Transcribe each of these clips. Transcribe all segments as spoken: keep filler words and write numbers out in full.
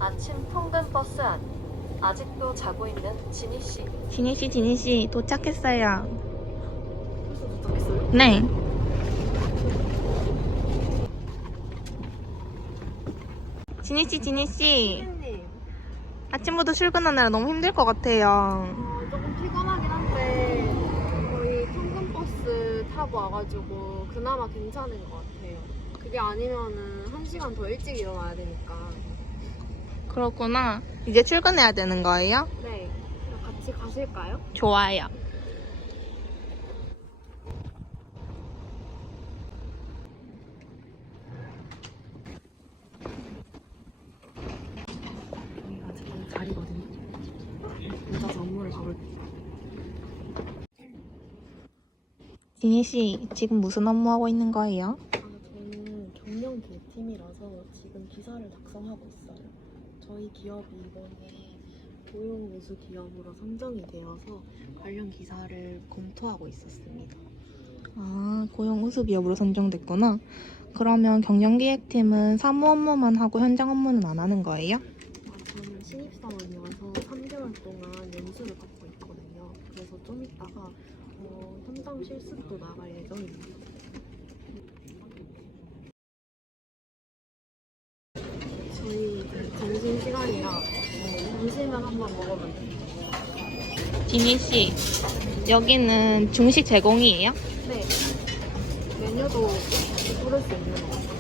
아침 통근 버스 안. 아직도 자고 있는 지니 씨. 지니 씨, 지니 씨 도착했어요. 벌써 도착했어요? 네. 지니 씨, 지니 씨. 선생님, 아침부터 출근하느라 너무 힘들 것 같아요. 어, 조금 피곤하긴 한데 거의 통근버스 타고 와가지고 그나마 괜찮은 것 같아요. 그게 아니면은 한 시간 더 일찍 일어나야 되니까. 그렇구나. 이제 출근해야 되는 거예요? 네, 그럼 같이 가실까요? 좋아요. 여기가 제 자리거든요. 앉아서 업무를 봐볼게요. 지니 씨, 지금 무슨 업무 하고 있는 거예요? 아, 저는 경영 대팀이라서 지금 기사를 작성하고 있어요. 저희 기업이 이번에 고용 우수 기업으로 선정이 되어서 관련 기사를 검토하고 있었습니다. 아, 고용 우수 기업으로 선정됐구나. 그러면 경영기획팀은 사무 업무만 하고 현장 업무는 안 하는 거예요? 아, 저는 신입사원이어서 삼 개월 동안 연수를 받고 있거든요. 그래서 좀 이따가 어, 현장 실습도 나갈 예정입니다. 저희 점심시간이라 어, 점심을 한번 먹어볼게요. 지니 씨, 여기는 중식 제공이에요? 네, 메뉴도 고를 수 있는 것 같아요.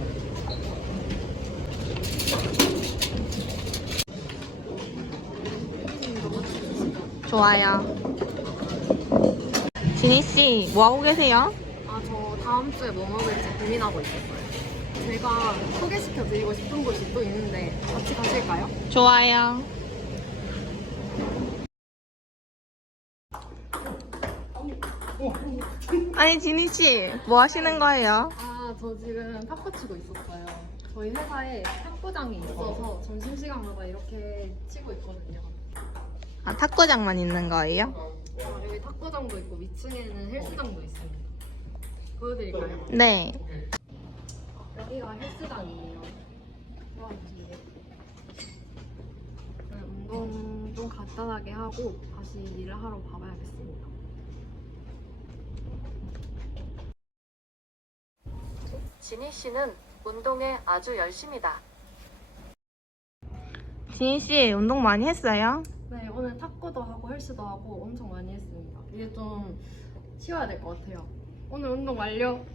피디님도 같이 드시죠. 좋아요. 지니 씨, 뭐 하고 계세요? 아, 저 다음 주에 뭐 먹을지 고민하고 있었어요. 제가 소개시켜 드리고 싶은 곳이 또 있는데 같이 가실까요? 좋아요. 아니, 지니 씨, 뭐 하시는 거예요? 아, 저 지금 탁구 치고 있었어요. 저희 회사에 탁구장이 있어서 점심시간마다 이렇게 치고 있거든요. 아, 탁구장만 있는 거예요? 아, 여기 탁구장도 있고 위층에는 헬스장도 있습니다. 보여드릴까요? 네. 여기가 헬스장이에요. 들어와주시면 운동 좀 간단하게 하고 다시 일을 하러 가봐야겠습니다. 지니 씨는 운동에 아주 열심이다. 지니 씨, 운동 많이 했어요? 네, 오늘 탁구도 하고 헬스도 하고 엄청 많이 했습니다. 이제 좀 쉬어야 될 것 같아요. 오늘 운동 완료!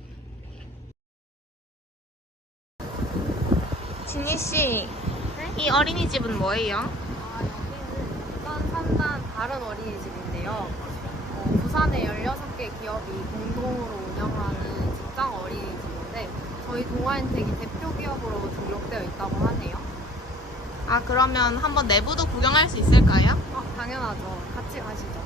지니 씨, 이 어린이집은 뭐예요? 아, 여기는 부산 산단 다른 어린이집인데요. 어, 부산의 열여섯 개 기업이 공동으로 운영하는 직장 어린이집인데 저희 동아인텍이 대표 기업으로 등록되어 있다고 하네요. 아, 그러면 한번 내부도 구경할 수 있을까요? 아, 당연하죠. 같이 가시죠.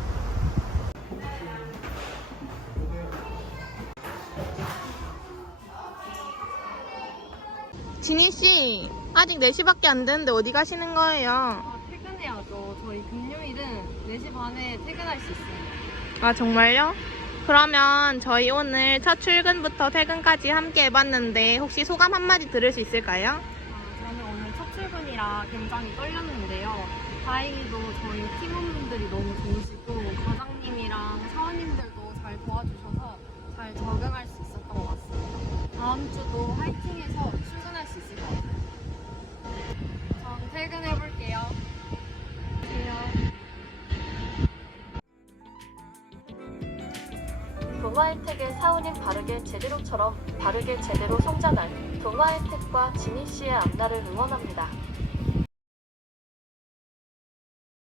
지니 씨, 아직 네 시밖에 안 됐는데 어디 가시는 거예요? 아, 퇴근해야죠. 저희 금요일은 네 시 반에 퇴근할 수 있습니다. 아, 정말요? 그러면 저희 오늘 첫 출근부터 퇴근까지 함께 해봤는데 혹시 소감 한마디 들을 수 있을까요? 아, 저는 오늘 첫 출근이라 굉장히 떨렸는데요. 다행히도 저희 팀원분들이 너무 좋으시고 과장님이랑 사원님들도 잘 도와주셔서 잘 적응할 수 있었던 것 같습니다. 다음 주도 화이팅해서 출근할 수 있을 것 같아요. 전 퇴근해볼게요. 안녕. 동아혜택의 사원인 바르게 제대로처럼 바르게 제대로 성장할 동아혜택과 지니 씨의 앞날을 응원합니다.